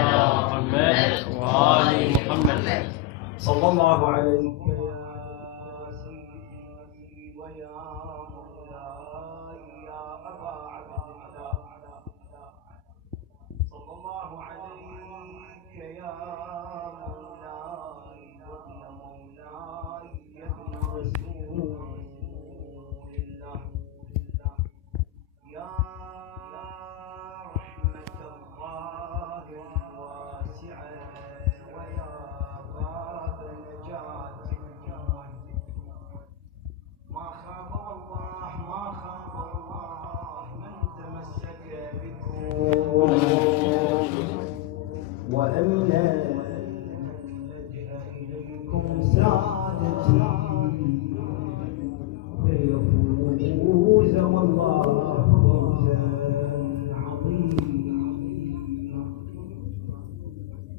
محمد وآل محمد صلى الله عليك يا سيدي ويا مولاي يا أبا عبد الله. صلى الله عليك يا مولاي وابن مولاي يا ابن رسول الله. يا رحمة الله الواسعة ويا باب نجاة الأمم. ما خاب الله من تمسك بكم وأمن لجأ إليكم سعادتي فيفوز والله فوزا عظيما.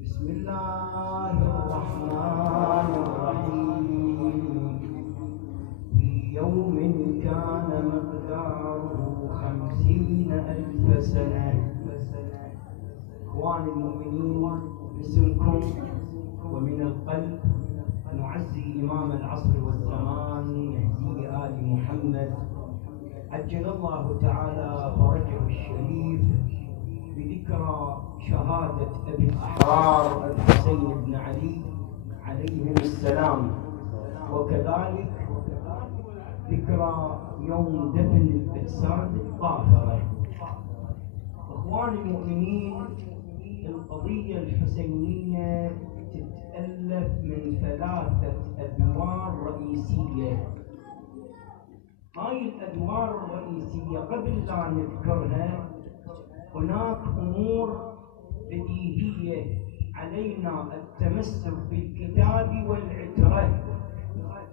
بسم الله الرحمن الرحيم. في يوم كان مقداره 50,000 سنة. إخواني المؤمنين، باسمكم ومن القلب نعزي إمام العصر والزمان مهدي آل محمد عجل الله تعالى فرجه الشريف بذكرى شهادة أبي الأحرار الحسين بن علي عليهم السلام، وكذلك ذكرى يوم دفن الأجساد الطاهرة. إخواني المؤمنين، القضية الحسينية تتألف من 3 أدوار رئيسية. هاي الأدوار الرئيسية قبل لا نذكرها هناك أمور بديهية علينا التمسك بالكتاب والعترة.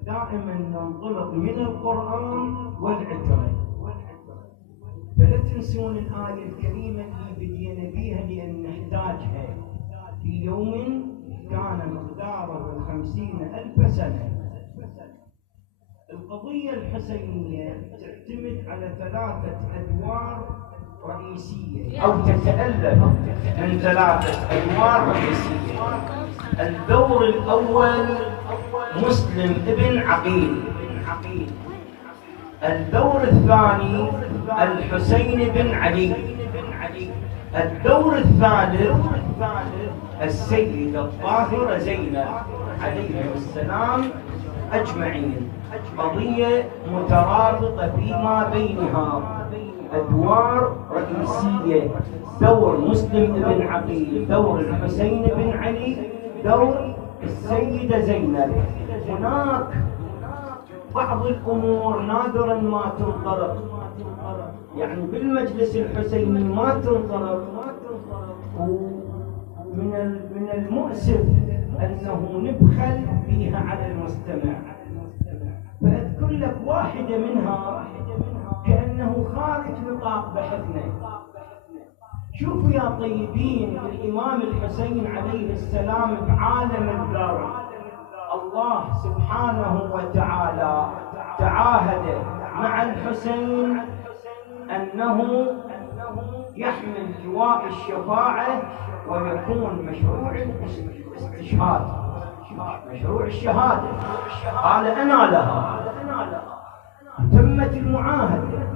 دائما ننطلق من القرآن والعترة، فلا تنسون الآية الكريمة اللي بدينا بيها لأن نحتاجها. في يوم كان مقداره 50,000 سنة. القضية الحسينية تعتمد على 3 أدوار رئيسية، أو تتألف من 3 أدوار رئيسية. الدور الأول مسلم ابن عقيل. الدور الثاني الحسين بن علي. الدور الثالث السيدة الطاهرة زينب عليهم السلام أجمعين. قضية مترابطة فيما بينها، أدوار رئيسية: دور مسلم بن عقيل، دور الحسين بن علي، دور السيدة زينب. هناك بعض الأمور نادرا ما تنطرق، يعني بالمجلس الحسيني ما تنطرق، ومن المؤسف أنه نبخل فيها على المستمع. فأذكر لك واحدة منها كأنه خارج نطاق بحثنا. شوفوا يا طيبين، الإمام الحسين عليه السلام بعالم الذر الله سبحانه وتعالى تعاهد مع الحسين أنه يحمل لواء الشفاعة ويكون مشروع الاستشهاد، مشروع الشهادة. قال أنا لها. تمت المعاهدة.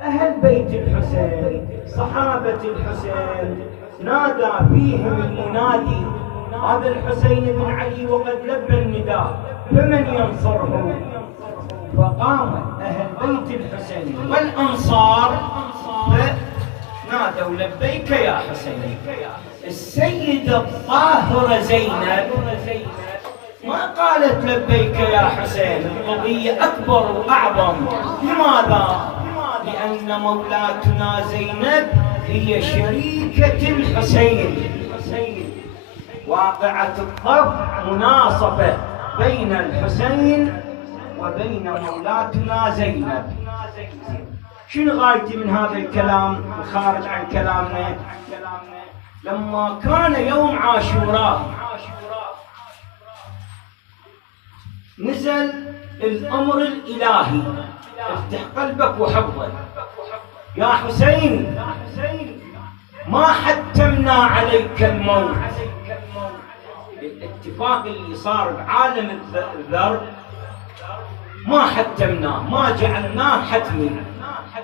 أهل بيت الحسين، صحابة الحسين، نادى فيهم المنادي: هذا الحسين بن علي وقد لبى النداء، فمن ينصره؟ فقام أهل بيت الحسين والأنصار فنادوا: لبيك يا حسين. السيدة الطاهرة زينب ما قالت لبيك يا حسين، القضية أكبر وأعظم. لماذا؟ لأن مولاتنا زينب هي شريكة الحسين. واقعة الطرف مناصفة بين الحسين وبين مولاتنا زينب. شنو غايتي من هذا الكلام الخارج عن كلامنا؟ لما كان يوم عاشوراء نزل الأمر الإلهي: افتح قلبك وحفظه يا حسين، ما حتمنا عليك الموت. الاتفاق اللي صار بعالم الذر ما حتمناه، ما جعلناه حتمي،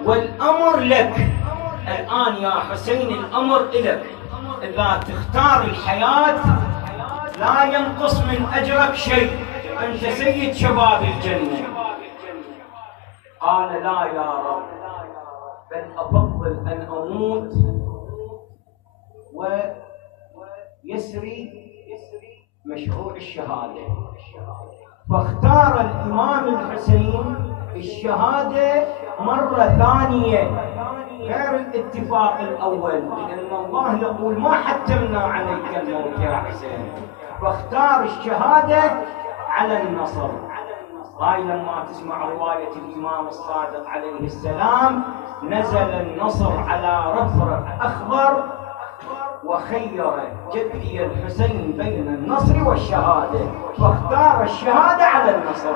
والأمر لك الآن يا حسين، الأمر لك. إذا تختار الحياة لا ينقص من أجرك شيء، أنت سيد شباب الجنة. قال لا يا رب، بل أفضل أن أموت ويسري مشروع الشهادة. فاختار الإمام الحسين الشهادة مرة ثانية غير الاتفاق الأول، لأن الله يقول ما حتمنا عليك الموت يا حسين، فاختار الشهادة على النصر. هاي لما تسمع رواية الإمام الصادق عليه السلام، نزل النصر على رفرف أخضر وخير جدي الحسين بين النصر والشهادة، فاختار الشهادة على النصر.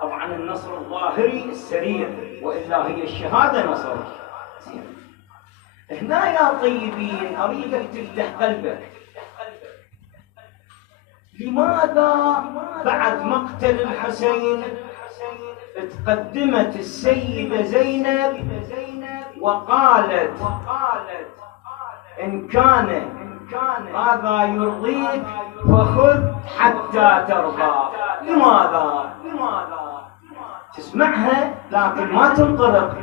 طبعا النصر الظاهري السريع، وإلا هي الشهادة نصر. هنا يا طيبين أريدك تفتح قلبك. لماذا بعد مقتل الحسين تقدمت السيدة زينب وقالت إن كان هذا يرضيك فخذ حتى ترضى؟ لماذا؟ تسمعها لكن ما تنطلق.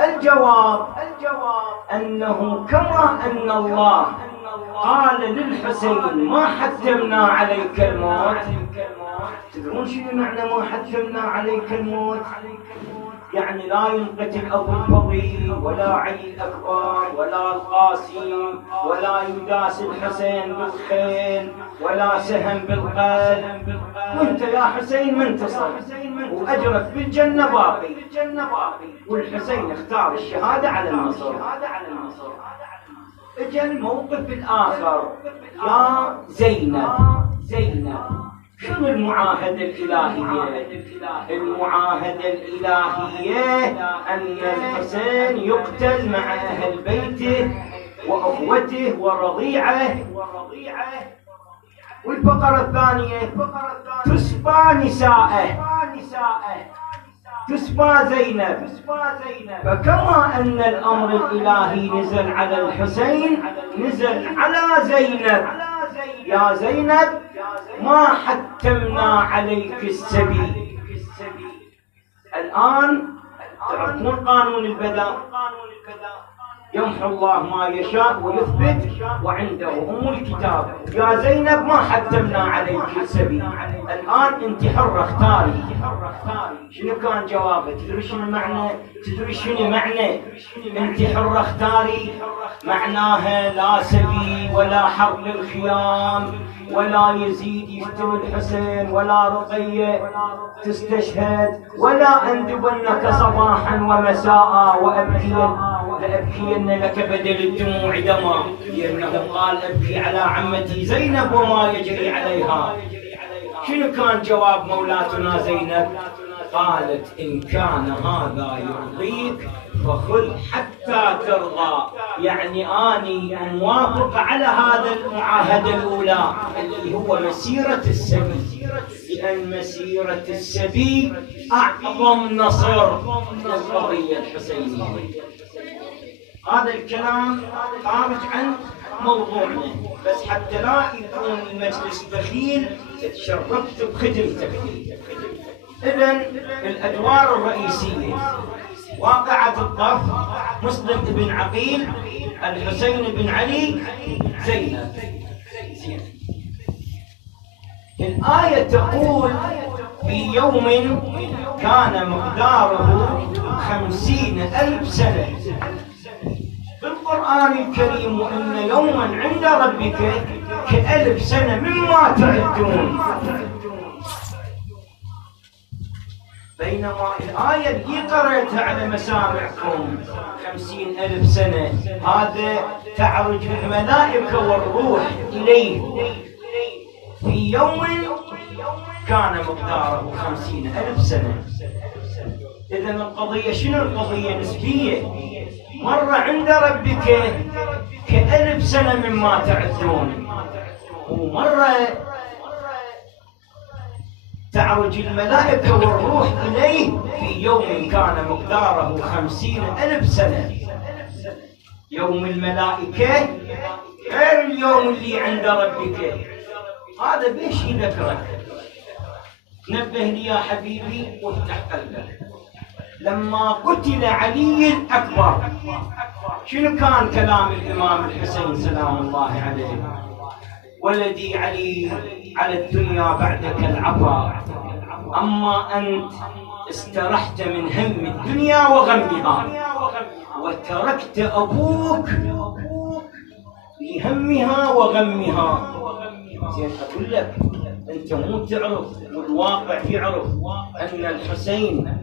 الجواب أنه كما أن الله قال للحسين ما حتمنا عليك الموت. تدرون شنو معنى ما حتمنا عليك الموت؟ يعني لا ينقتل أبو الفضيل ولا علي الأكبر ولا القاسم، ولا يداس الحسين بالخيل ولا سهم بالقلب، وانت يا حسين منتصر وأجرك بالجنة باقي. والحسين اختار الشهادة على النصر. اجى الموقف الآخر، يا زينب شنو المعاهدة الإلهية؟ المعاهدة الإلهية أن الحسين يقتل مع أهل بيته وأخوته ورضيعه. والفقرة الثانية تسبى نسائه، تسبى زينب. فكما أن الأمر الإلهي نزل على الحسين نزل على زينب. يا زينب ما حتمنا عليك السبي. الآن تعرفون قانون البدء، يمحو الله ما يشاء ويثبت وعنده الكتاب. يا زينب ما حتمنا عليك السبي، الآن انت حرة اختاري. شنو كان جوابه؟ تدري شنو معنى؟ انت حرة اختاري معناها لا سبي ولا حرب للخيام ولا يزيد يفتوي الحسين ولا رقية تستشهد ولا أندبنك صباحا ومساء لأبكين لك بدل الدموع دما، لأنه قال أبكي على عمتي زينب وما يجري عليها. شنو كان جواب مولاتنا زينب؟ قالت إن كان هذا يرضيك فخذ حتى ترضى. يعني أني موافق على هذا المعاهدة الأولى اللي هو مسيرة السبي، لأن مسيرة السبي أعظم نصر للقضية الحسينية. هذا الكلام خارج عن موضوعنا، بس حتى لا يكون المجلس بخيل تشرفت بخدمتك. إذن الأدوار الرئيسية: واقعة الطف، مسلم بن عقيل، الحسين بن علي، زينب. الآية تقول في يوم كان مقداره 50,000 سنة. بالقرآن الكريم وإن يوما عند ربك ك1000 سنة مما تعدون. بينما الآية اللي قرأتها على مسامعكم 50,000 سنة، هذا تعرج الملائكة والروح إليه في يوم كان مقداره 50,000 سنة. إذا القضية شنو؟ القضية نسبية. مرة عند ربك كألف سنة مما تعدون، ومرة تعرج الملائكة والروح إليه في يوم كان مقداره 50,000 سنة. يوم الملائكة غير اليوم اللي عند ربك. هذا بيش يذكرك. نبه لي يا حبيبي وافتح قلبك. لما قتل علي الأكبر شنو كان كلام الإمام الحسين سلام الله عليه؟ ولدي علي على الدنيا بعدك العفا، أما أنت استرحت من هم الدنيا وغمها، وتركت أبوك لهمها وغمها. زين أقول لك، أنت مو تعرف والواقع يعرف أن الحسين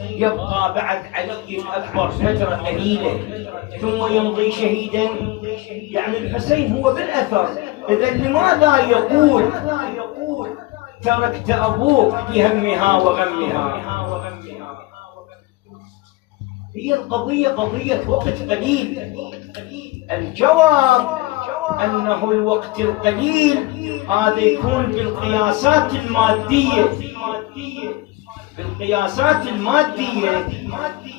يبقى بعد علي الأكبر فترة قليلة ثم يمضي شهيدا. يعني الحسين هو بالأثر. إذا لماذا يقول تركت أبوك لهمها وغمها؟ هي القضية قضية وقت قليل. الجواب أنه الوقت القليل هذا يكون بالقياسات المادية، بالقياسات المادية.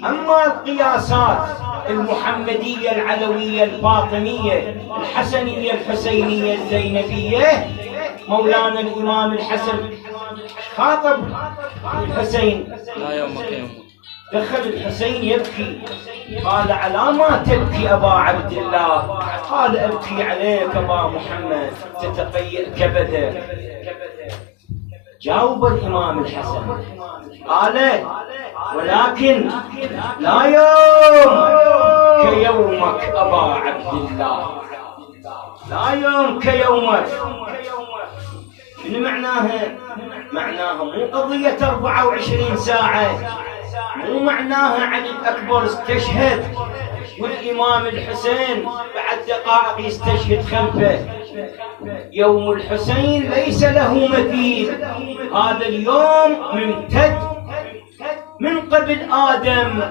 أما القياسات المحمدية العلوية الفاطمية الحسنية الحسينية الزينبية، مولانا الإمام الحسن خاطب الحسين: لا يومك يومك. دخل الحسين يبكي، قال: على ما تبكي أبا عبد الله؟ قال: أبكي عليك أبا محمد تتقيأ كبدك. جاوب الإمام الحسن قال: ولكن لا يوم كيومك أبا عبد الله، لا يوم كيومك. شنو معناها؟ معناها مو قضية 24 ساعة، مو معناها علي الأكبر استشهد والإمام الحسين بعد دقائق يستشهد خلفه. يوم الحسين ليس له مثيل. هذا اليوم ممتد من قبل آدم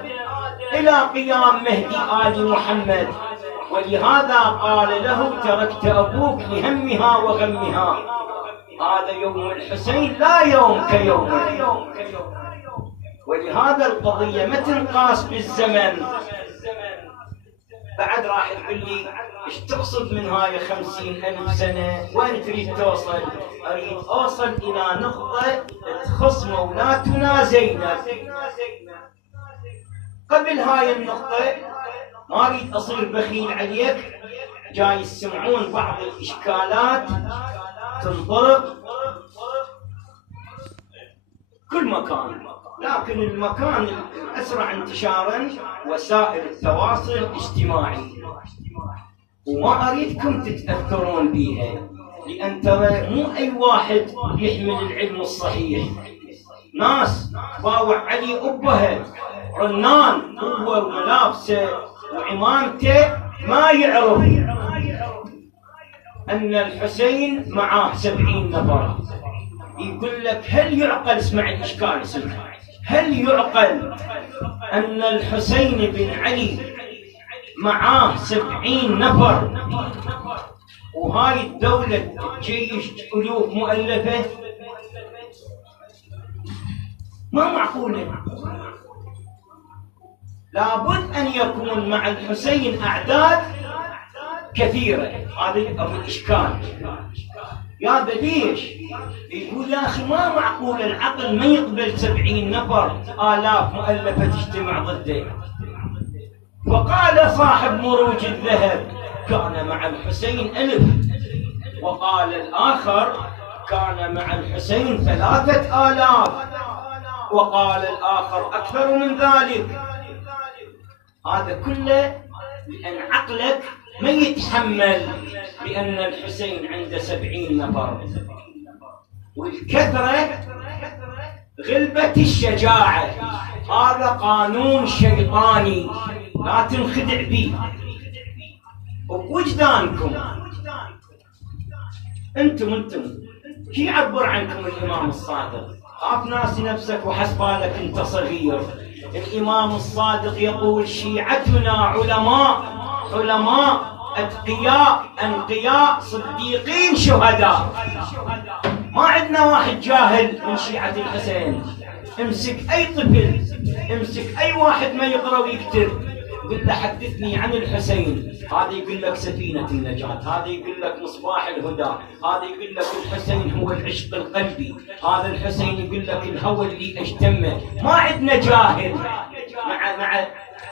إلى قيام مهدي آل محمد، ولهذا قال له: تركت أبوك لهمها وغمها. هذا يوم الحسين لا يوم كيومك. ولهذا القضية ما تنقاس بالزمن. بعد راح تقول لي: ايش تقصد من هاي 50,000 سنة؟ وين تريد توصل؟ اريد اوصل الى نقطة تخص مولاتنا زينب. قبل هاي النقطة ما اريد اصير بخيل عليك، جاي يسمعون بعض الاشكالات تنطرق كل مكان، لكن المكان الأسرع انتشارا وسائل التواصل الاجتماعي، وما أريدكم تتأثرون بها، لأن ترى مو أي واحد يحمل العلم الصحيح. ناس باوع علي أبها رنان هو وملابسه وعمامته، ما يعرف أن الحسين معاه 70 نفر. يقول لك: هل يعقل؟ اسمع الإشكال، اسمع. هل يعقل أن الحسين بن علي معاه 70 نفر وهاي الدولة جيش ألوف مؤلفة؟ ما معقولة. لابد أن يكون مع الحسين أعداد كثيرة. هذا أبو الإشكال. يا ليش؟ يقول: يا أخي ما معقول، العقل ما يقبل 70 نفر آلاف مؤلفة تجتمع ضده. فقال صاحب مروج الذهب: كان مع الحسين 1000. وقال الآخر: كان مع الحسين 3000. وقال الآخر: أكثر من ذلك. هذا كله لأن عقلك ما يتحمل بأن الحسين عنده 70 نفر. والكثرة غلبة الشجاعة. هذا قانون شيطاني لا تنخدع به. وبوجدانكم انتم شي يعبر عنكم الإمام الصادق؟ خاف ناسي نفسك وحسبالك انت صغير. الإمام الصادق يقول شيعتنا علماء أتقياء أنقياء صديقين شهداء. ما عندنا واحد جاهل من شيعة الحسين. امسك أي طفل، امسك أي واحد ما يقرأ ويكتب، قل له حدثني عن الحسين، هذا يقول لك سفينة النجاة، هذا يقول لك مصباح الهدى، هذا يقول لك الحسين هو العشق القلبي، هذا الحسين يقول لك الهوى اللي أشتمه. ما عندنا جاهل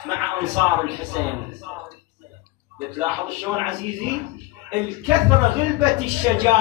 مع أنصار الحسين. بتلاحظ شلون عزيزي؟ الكثرة غلبة الشجاعة.